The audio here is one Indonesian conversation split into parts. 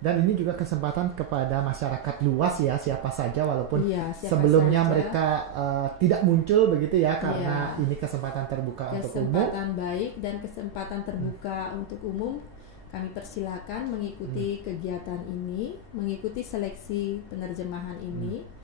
Dan ini juga kesempatan kepada masyarakat luas ya, siapa saja walaupun siapa sebelumnya saja. mereka tidak muncul begitu ya, karena ini kesempatan terbuka untuk umum. Kesempatan baik dan kesempatan terbuka untuk umum. Kami persilakan mengikuti kegiatan ini, mengikuti seleksi penerjemahan ini.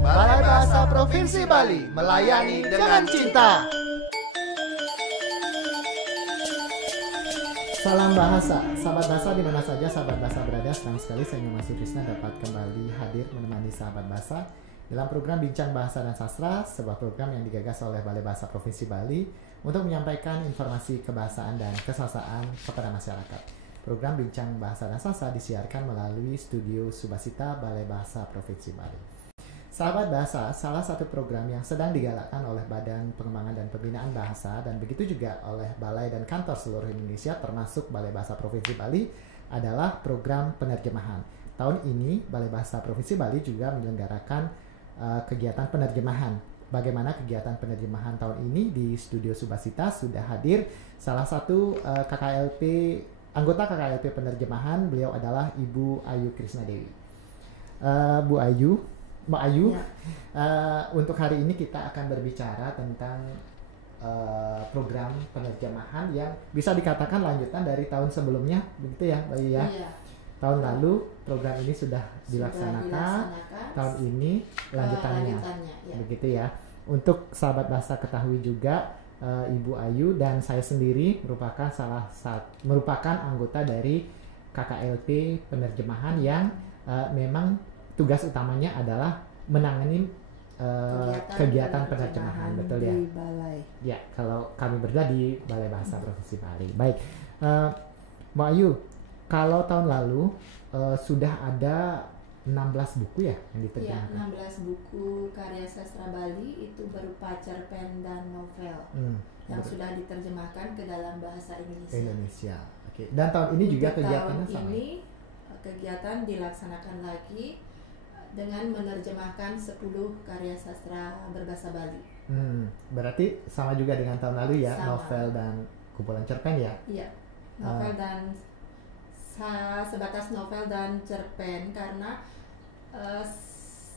Balai Bahasa Provinsi Bali melayani dengan cinta. Salam bahasa, sahabat bahasa di mana saja sahabat bahasa berada. Senang sekali saya Mas Krisna dapat kembali hadir menemani sahabat bahasa dalam program Bincang Bahasa dan Sastra, sebuah program yang digagas oleh Balai Bahasa Provinsi Bali untuk menyampaikan informasi kebahasaan dan kesastraan kepada masyarakat. Program Bincang Bahasa dan Sastra disiarkan melalui Studio Subasita Balai Bahasa Provinsi Bali. Sahabat Bahasa, salah satu program yang sedang digalakkan oleh Badan Pengembangan dan Pembinaan Bahasa dan begitu juga oleh Balai dan Kantor seluruh Indonesia termasuk Balai Bahasa Provinsi Bali adalah program penerjemahan. Tahun ini Balai Bahasa Provinsi Bali juga menyelenggarakan kegiatan penerjemahan. Bagaimana kegiatan penerjemahan tahun ini? Di Studio Subasita sudah hadir salah satu anggota KKLP penerjemahan. Beliau adalah Ibu Ayu Krisnadewi. Mbak Ayu, untuk hari ini kita akan berbicara tentang program penerjemahan yang bisa dikatakan lanjutan dari tahun sebelumnya, begitu ya, Mbak Ayu ya? Iya. Tahun lalu program ini sudah dilaksanakan, tahun ini lanjutannya, ya. begitu ya. Untuk sahabat bahasa ketahui juga, Ibu Ayu dan saya sendiri merupakan anggota dari KKLP penerjemahan yang memang tugas utamanya adalah menangani kegiatan penerjemahan, betul ya? Di balai. Ya, kalau kami berdua di Balai Bahasa Provinsi Bali. Baik, Mbak Ayu, kalau tahun lalu sudah ada 16 buku ya yang diterjemahkan? Ya, 16 buku karya sastra Bali itu berupa cerpen dan novel yang sudah diterjemahkan ke dalam bahasa Indonesia. Oke. Dan tahun ini juga kegiatannya sama? sama? Tahun ini kegiatan dilaksanakan lagi dengan menerjemahkan 10 karya sastra berbahasa Bali. Berarti sama juga dengan tahun lalu ya, sama. Novel dan kumpulan cerpen ya? Iya, novel dan sebatas novel dan cerpen karena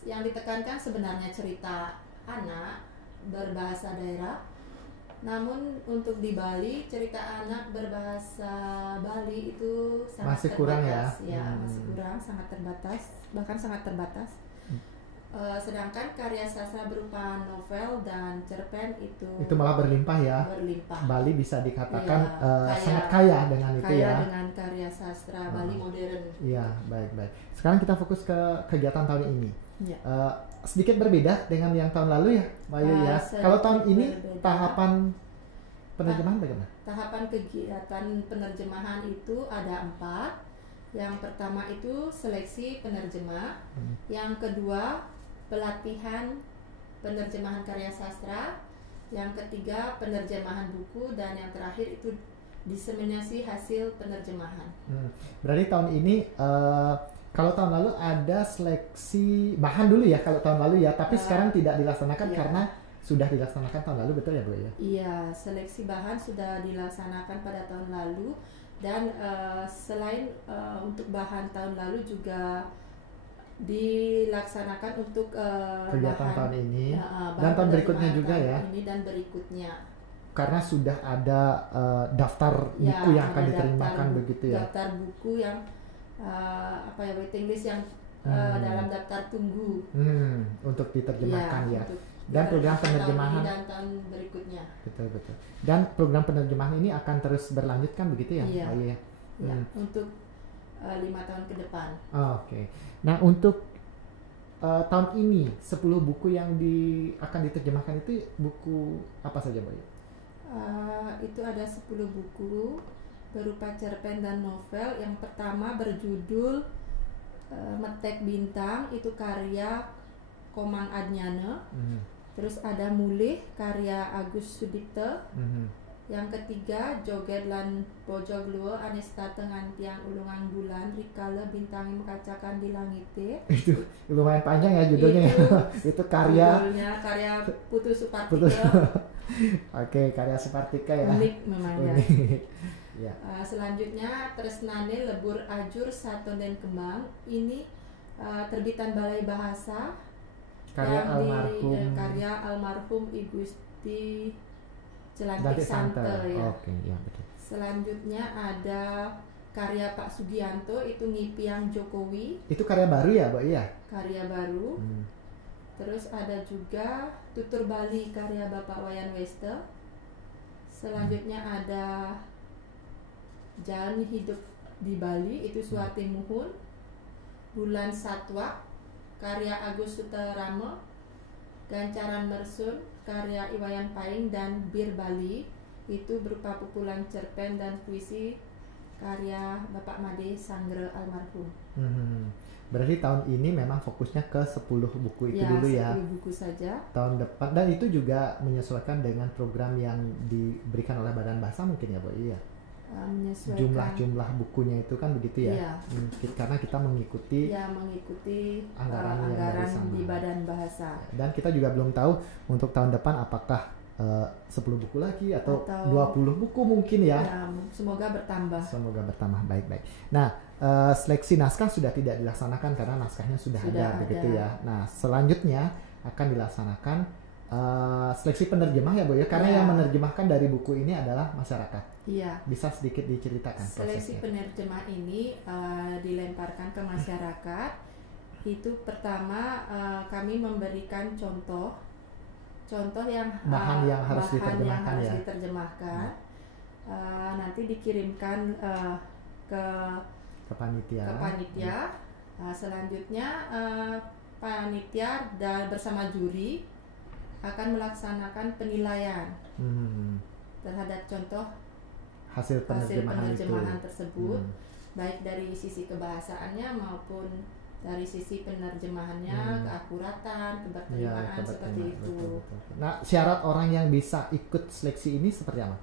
yang ditekankan sebenarnya cerita anak berbahasa daerah. Namun untuk di Bali cerita anak berbahasa Bali itu sangat masih terbatas. Kurang ya? Masih kurang, sangat terbatas, bahkan sangat terbatas. Sedangkan karya sastra berupa novel dan cerpen itu malah berlimpah ya. Bali bisa dikatakan sangat kaya dengan itu ya. Kaya dengan karya sastra Bali modern. Iya, baik. Sekarang kita fokus ke kegiatan tahun ini. Ya. Sedikit berbeda dengan yang tahun lalu ya, Mbak Ayu ya. Kalau tahun ini berbeda. tahapan penerjemahan bagaimana? Tahapan kegiatan penerjemahan itu ada 4. Yang pertama itu seleksi penerjemah. Yang kedua pelatihan penerjemahan karya sastra. Yang ketiga penerjemahan buku. Dan yang terakhir itu diseminasi hasil penerjemahan. Berarti tahun ini kalau tahun lalu ada seleksi bahan dulu ya kalau tahun lalu ya, tapi sekarang tidak dilaksanakan karena sudah dilaksanakan tahun lalu, betul ya Bu ya? Iya, seleksi bahan sudah dilaksanakan pada tahun lalu dan selain untuk bahan tahun lalu juga dilaksanakan untuk kegiatan bahan, tahun ini dan tahun berikutnya juga ya. Ini dan berikutnya. Karena sudah ada daftar buku yang akan diterjemahkan begitu ya. Daftar buku yang waiting list yang dalam daftar tunggu untuk diterjemahkan ya. Untuk dan program penerjemahan dan tahun berikutnya. Betul. Dan program penerjemahan ini akan terus berlanjut kan begitu ya? Iya. Ya. Untuk 5 tahun ke depan. Oke. Nah, untuk tahun ini 10 buku yang akan diterjemahkan itu buku apa saja, Mbak? Itu ada 10 buku berupa cerpen dan novel. Yang pertama berjudul Metek Bintang, itu karya Komang Adnyana. Terus ada Mulih karya Agus Sudipto. Mhm. Yang ketiga Joget lan Pojok Luo Anesta Tengan Tiang Ulungan Bulan Rikala Bintangi Mekacakan di Langite. Itu lumayan panjang ya judulnya. Itu karya Judulnya karya Putu Supartika. Oke, karya Supartika ya. Unik memang ya. Unik. Ya. Selanjutnya Tresnane Lebur Ajur Saton dan Kembang. Ini terbitan Balai Bahasa Karya yang almarhum karya almarhum I Gusti Jelantik Jelantik Sante Sante. ya. Oke, ya betul. Selanjutnya ada karya Pak Sugianto itu Ngipiang Jokowi, Itu karya baru ya, Mbak? Iya. karya baru. Hmm. Terus ada juga Tutur Bali karya Bapak Wayan Weste. Selanjutnya ada Jalan Hidup di Bali itu Suwati Muhun. Bulan Satwa karya Agus Sutaramo. Gancaran Mersun karya Iwayan Paing dan Bir Bali itu berupa pukulan cerpen dan puisi karya Bapak Made Sanggre almarhum. Berarti tahun ini memang fokusnya ke 10 buku itu dulu ya. 10 buku saja. Tahun depan, dan itu juga menyesuaikan dengan program yang diberikan oleh Badan Bahasa mungkin ya, Bu? Iya. Menyesuaikan Jumlah bukunya itu kan begitu ya. Iya. Karena kita mengikuti mengikuti anggaran yang dari anggaran sana. di Badan Bahasa. Dan kita juga belum tahu untuk tahun depan apakah 10 buku lagi atau 20 buku mungkin ya. Semoga bertambah. Semoga bertambah. Baik-baik. Nah, seleksi naskah sudah tidak dilaksanakan karena naskahnya sudah ada begitu ya. Nah, selanjutnya akan dilaksanakan seleksi penerjemah ya, Bu ya, karena yang menerjemahkan dari buku ini adalah masyarakat. Iya. Bisa sedikit diceritakan Seleksi prosesnya? penerjemah ini dilemparkan ke masyarakat. Itu pertama kami memberikan contoh yang bahan yang harus diterjemahkan ya. Nanti dikirimkan ke panitia. Selanjutnya panitia dan bersama juri akan melaksanakan penilaian terhadap contoh hasil penerjemahan tersebut, baik dari sisi kebahasaannya maupun dari sisi penerjemahannya, keakuratan, keberterimaan, seperti itu. Betul. Nah, syarat orang yang bisa ikut seleksi ini seperti apa?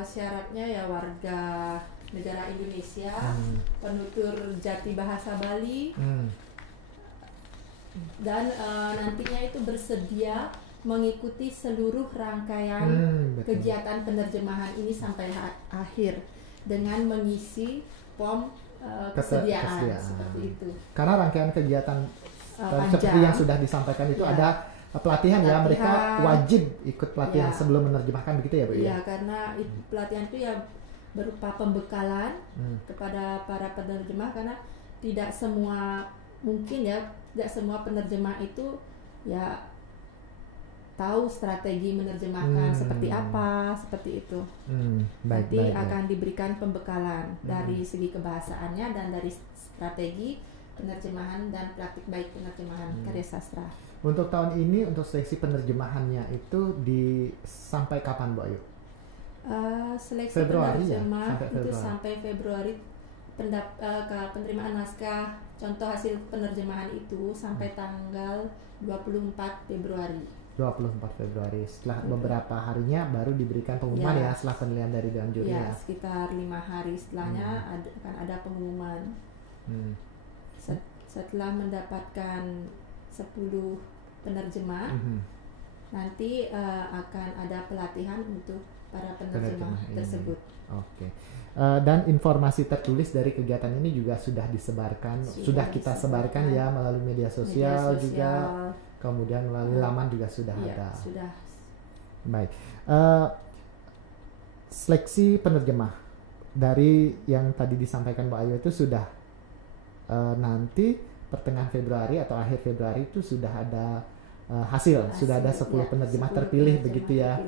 Syaratnya ya warga negara Indonesia, penutur jati bahasa Bali, dan nantinya itu bersedia mengikuti seluruh rangkaian kegiatan penerjemahan ini sampai akhir dengan mengisi form kesediaan seperti itu. Karena rangkaian kegiatan seperti yang sudah disampaikan itu ada pelatihan ya, mereka wajib ikut pelatihan sebelum menerjemahkan begitu ya, Bu? Iya, karena pelatihan itu ya berupa pembekalan kepada para penerjemah, karena tidak semua penerjemah itu ya tahu strategi menerjemahkan seperti apa, seperti itu. Nanti akan diberikan pembekalan dari segi kebahasaannya dan dari strategi penerjemahan dan praktik baik penerjemahan karya sastra. Untuk tahun ini, untuk seleksi penerjemahannya itu sampai kapan, Bu Ayu? Seleksi penerjemah itu sampai Februari. Penerimaan naskah contoh hasil penerjemahan itu sampai tanggal 24 Februari. 24 Februari. Setelah beberapa harinya baru diberikan pengumuman ya setelah penilaian dari Dewan Juri ya. Sekitar 5 hari setelahnya akan ada pengumuman. Setelah mendapatkan 10 penerjemah, nanti akan ada pelatihan untuk para penerjemah tersebut. Oke. Dan informasi tertulis dari kegiatan ini juga sudah disebarkan, sudah kita sebarkan ya melalui media sosial juga, kemudian melalui laman juga sudah ada. Sudah. Baik. Seleksi penerjemah dari yang tadi disampaikan Mbak Ayu itu sudah nanti pertengahan Februari atau akhir Februari itu sudah ada hasil, sudah ada 10 penerjemah terpilih begitu ya.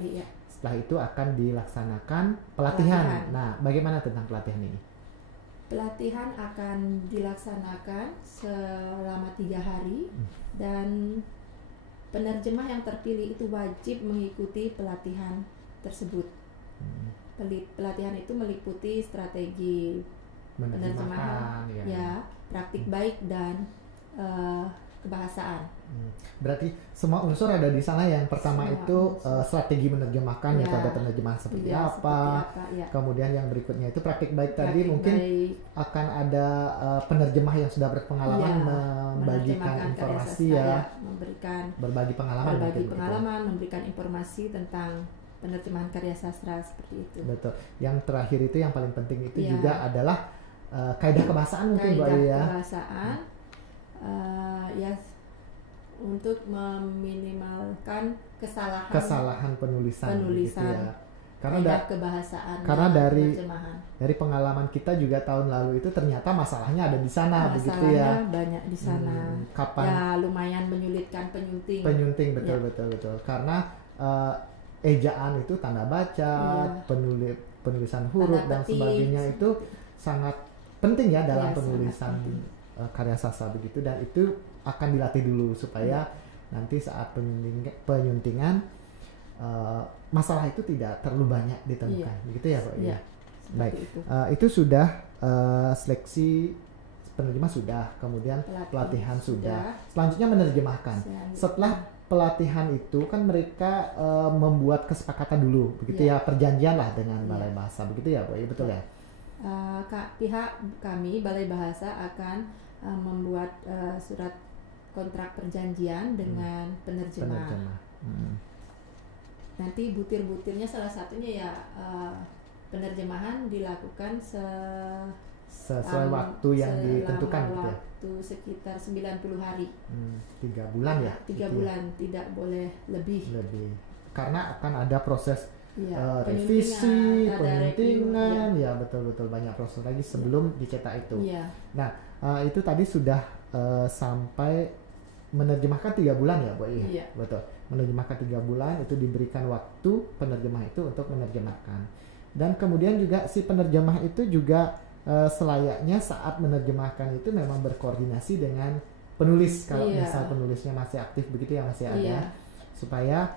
Setelah itu akan dilaksanakan pelatihan. Nah, bagaimana tentang pelatihan ini? Pelatihan akan dilaksanakan selama 3 hari dan penerjemah yang terpilih itu wajib mengikuti pelatihan tersebut. Pelatihan itu meliputi strategi penerjemahan, praktik baik dan kebahasaan. Berarti semua unsur ada di sana. Yang pertama Semua itu unsur. strategi menerjemahkan, Ya. metode penerjemahan seperti Iya, apa. ya. Kemudian yang berikutnya itu praktik baik tadi, Praktik mungkin baik, akan ada penerjemah yang sudah berpengalaman Iya, membagikan menerjemahkan karya informasi sastra, ya, memberikan berbagi pengalaman berbagi mungkin begitu. pengalaman, memberikan informasi tentang penerjemahan karya sastra seperti itu. Betul. Yang terakhir itu yang paling penting itu Iya. juga adalah kaidah kebahasaan mungkin Bu Kaidah Ayu ya. kebahasaan, ya untuk meminimalkan Kesalahan penulisan gitu ya. Karena kaidah kebahasaan karena dalam dari penerjemahan. dari pengalaman kita juga tahun lalu itu ternyata masalahnya ada di sana begitu ya. Masalahnya banyak di sana. Kapan Ya lumayan menyulitkan penyunting. betul Ya. betul. Karena ejaan itu tanda baca, Iya. penulisan huruf Tanda dan petik, sebagainya itu sangat penting ya dalam Iya, penulisan sangat penting. karya sastra begitu, dan itu akan dilatih dulu supaya nanti saat penyuntingan masalah itu tidak terlalu banyak ditemukan. Begitu ya Pak? Iya. Baik. Itu. Itu sudah seleksi penerjemah sudah, kemudian pelatihan sudah. Selanjutnya menerjemahkan. Setelah pelatihan itu kan mereka membuat kesepakatan dulu, begitu ya, perjanjian lah dengan Balai Bahasa, begitu ya, Bu? Betul ya? Pihak kami Balai Bahasa akan membuat surat kontrak perjanjian dengan penerjemah. Nanti butir-butirnya salah satunya ya penerjemahan dilakukan sesuai waktu yang ditentukan gitu ya. Waktu sekitar 90 hari. 3 bulan ya? 3 bulan, tidak boleh lebih. Karena akan ada proses penyuntingan, revisi, ada penyuntingan, review, ya betul banyak proses lagi sebelum dicetak itu. Iya. Nah, itu tadi sudah sampai menerjemahkan 3 bulan ya, Bu? Iya. Betul. Menerjemahkan 3 bulan itu diberikan waktu penerjemah itu untuk menerjemahkan. Dan kemudian juga si penerjemah itu juga selayaknya saat menerjemahkan itu memang berkoordinasi dengan penulis, kalau misal penulisnya masih aktif begitu ya, masih ada, supaya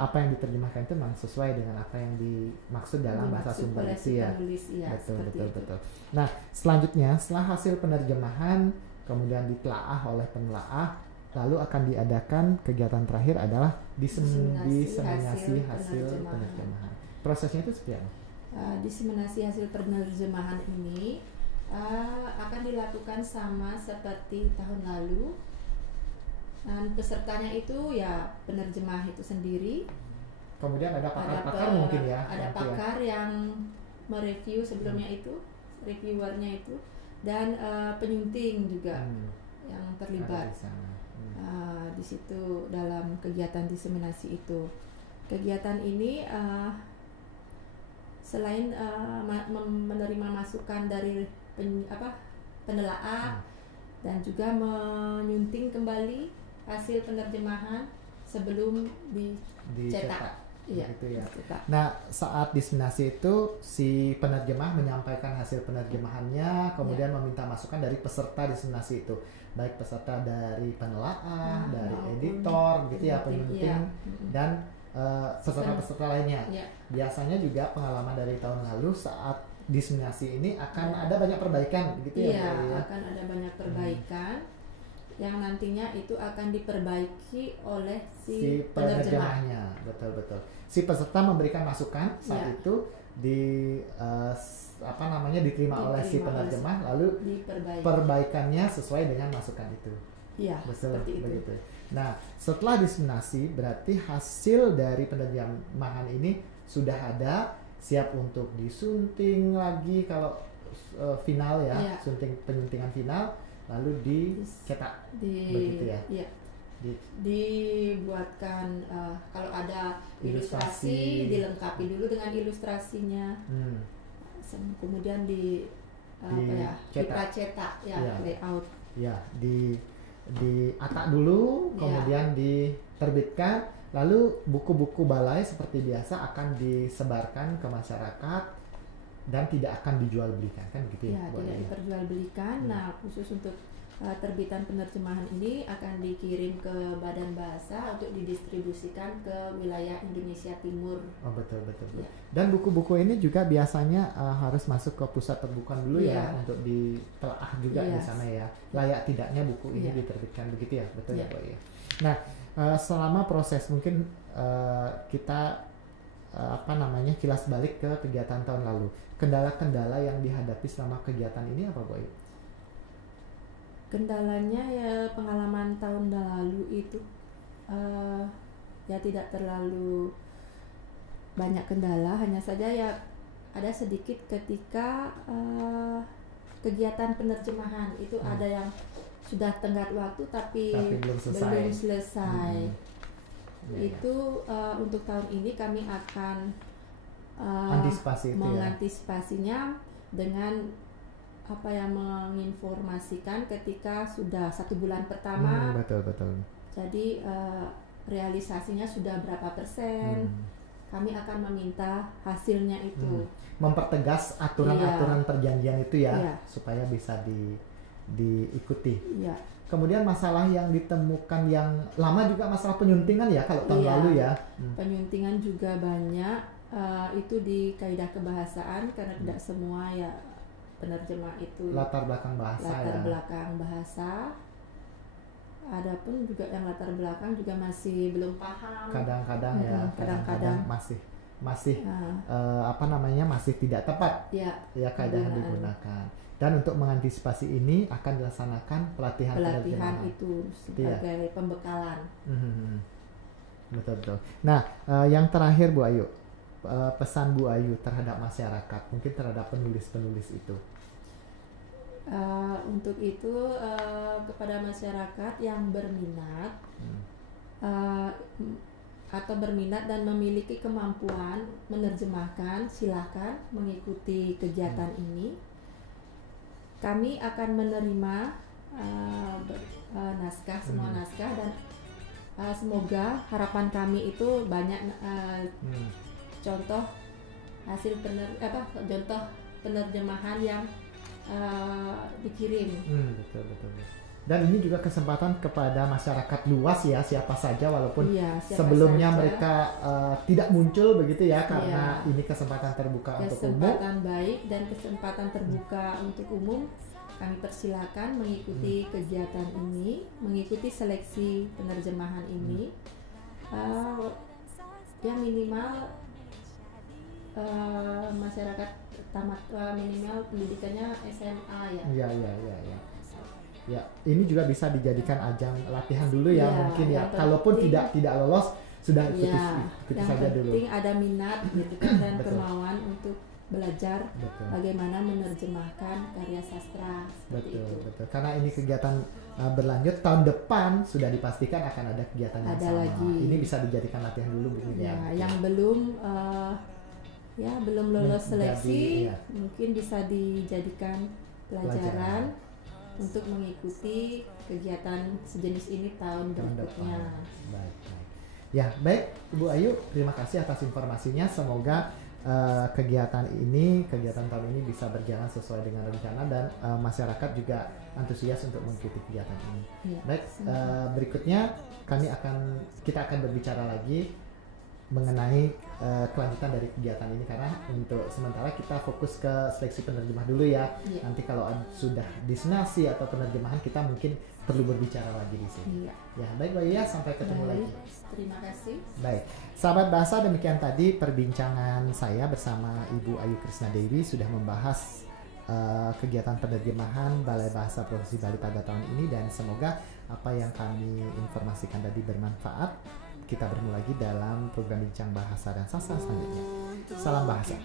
apa yang diterjemahkan itu memang sesuai dengan apa yang dimaksud dalam bahasa sumber itu ya. Betul. Nah, selanjutnya setelah hasil penerjemahan kemudian ditelaah oleh penelaah, lalu akan diadakan kegiatan terakhir adalah diseminasi hasil penerjemahan. Prosesnya itu seperti apa? Diseminasi hasil penerjemahan ini akan dilakukan sama seperti tahun lalu. Dan pesertanya itu ya penerjemah itu sendiri. Kemudian ada pakar-pakar mungkin ya. Ada pakar yang mereview sebelumnya itu, reviewernya itu, dan penyunting juga yang terlibat di situ dalam kegiatan diseminasi itu. Kegiatan ini selain menerima masukan dari penelaah dan juga menyunting kembali hasil penerjemahan sebelum dicetak. Iya. Gitu ya. Nah, saat diseminasi itu si penerjemah menyampaikan hasil penerjemahannya, kemudian meminta masukan dari peserta diseminasi itu, baik peserta dari penelaah, dari editor, gitu ya, penyunting, dan peserta-peserta lainnya. Biasanya juga pengalaman dari tahun lalu saat diseminasi ini akan ada banyak perbaikan, gitu ya. Iya, akan ada banyak perbaikan yang nantinya itu akan diperbaiki oleh si penerjemahnya. Betul. Si peserta memberikan masukan saat itu diterima oleh si penerjemah, lalu perbaikannya sesuai dengan masukan itu. Iya, seperti itu. Begitu. Nah, setelah diseminasi berarti hasil dari penerjemahan ini sudah ada, siap untuk disunting lagi kalau final ya, penyuntingan final, lalu dicetak, begitu ya. Iya. Dibuatkan kalau ada ilustrasi dilengkapi dulu dengan ilustrasinya, kemudian dicetak layout. Ya, diatak dulu, kemudian diterbitkan, lalu buku-buku balai seperti biasa akan disebarkan ke masyarakat dan tidak akan dijual belikan, kan gitu ya? Tidak diperjualbelikan. Nah, khusus untuk terbitan penerjemahan ini akan dikirim ke Badan Bahasa untuk didistribusikan ke wilayah Indonesia Timur. Oh betul. Ya. Dan buku-buku ini juga biasanya harus masuk ke pusat terbukuan dulu ya untuk ditelaah juga di sana ya. Layak tidaknya buku ini diterbitkan begitu ya, betul ya Bu ya. Nah selama proses mungkin kita kilas balik ke kegiatan tahun lalu. Kendala-kendala yang dihadapi selama kegiatan ini apa Bu Ayu? Kendalanya ya pengalaman tahun lalu itu ya tidak terlalu banyak kendala, hanya saja ya ada sedikit ketika kegiatan penerjemahan itu ada yang sudah tenggat waktu tapi belum selesai. Itu untuk tahun ini kami akan mengantisipasinya dengan menginformasikan ketika sudah 1 bulan pertama. Betul. Jadi realisasinya sudah berapa persen? Kami akan meminta hasilnya itu. Mempertegas aturan-aturan perjanjian itu ya, supaya bisa diikuti. Iya. Kemudian masalah yang ditemukan yang lama juga masalah penyuntingan ya kalau tahun lalu ya. Penyuntingan juga banyak. Itu di kaidah kebahasaan karena tidak semua ya penerjemah itu latar belakang bahasa. Adapun juga yang latar belakang juga masih belum paham. Kadang-kadang masih masih tidak tepat ya kaidah yang digunakan. Dan untuk mengantisipasi ini akan dilaksanakan pelatihan itu sebagai pembekalan. Betul. Nah, yang terakhir Bu Ayu, pesan Bu Ayu terhadap masyarakat, mungkin terhadap penulis-penulis itu. Untuk itu kepada masyarakat yang berminat atau berminat dan memiliki kemampuan menerjemahkan, silakan mengikuti kegiatan ini. Kami akan menerima naskah, semua naskah, dan semoga harapan kami itu banyak contoh hasil contoh penerjemahan yang dikirim. Betul. Dan ini juga kesempatan kepada masyarakat luas ya, siapa saja walaupun sebelumnya mereka tidak muncul begitu ya, karena ini kesempatan terbuka untuk umum. Kesempatan baik dan kesempatan terbuka untuk umum. Kami persilakan mengikuti kegiatan ini, mengikuti seleksi penerjemahan ini. Ya minimal masyarakat tamat minimal pendidikannya SMA ya. Iya. Ya, ini juga bisa dijadikan ajang latihan dulu ya mungkin ya. Kalaupun tidak lolos sudah ikuti saja dulu. Yang penting ada minat gitu kan dan kemauan untuk belajar bagaimana menerjemahkan karya sastra. Betul. Karena ini kegiatan berlanjut, tahun depan sudah dipastikan akan ada kegiatan yang sama. Lagi. Ini bisa dijadikan latihan dulu begini ya. Yang belum lolos seleksi mungkin bisa dijadikan pelajaran untuk mengikuti kegiatan sejenis ini tahun berikutnya. Baik. Ya, baik Ibu Ayu, terima kasih atas informasinya. Semoga kegiatan tahun ini bisa berjalan sesuai dengan rencana dan masyarakat juga antusias untuk mengikuti kegiatan ini. Ya, baik, berikutnya kita akan berbicara lagi mengenai kelanjutan dari kegiatan ini, karena untuk sementara kita fokus ke seleksi penerjemah dulu ya. Nanti kalau sudah destinasi atau penerjemahan kita mungkin perlu berbicara lagi di sini. Ya, baik Mbak Iya, sampai ketemu lagi. Terima kasih. Baik, sahabat bahasa, demikian tadi perbincangan saya bersama Ibu Ayu Krisnadewi sudah membahas kegiatan penerjemahan Balai Bahasa Provinsi Bali pada tahun ini, dan semoga apa yang kami informasikan tadi bermanfaat. Kita bertemu lagi dalam program Bincang Bahasa dan Sastra selanjutnya. Salam bahasa.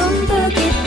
Untuk kita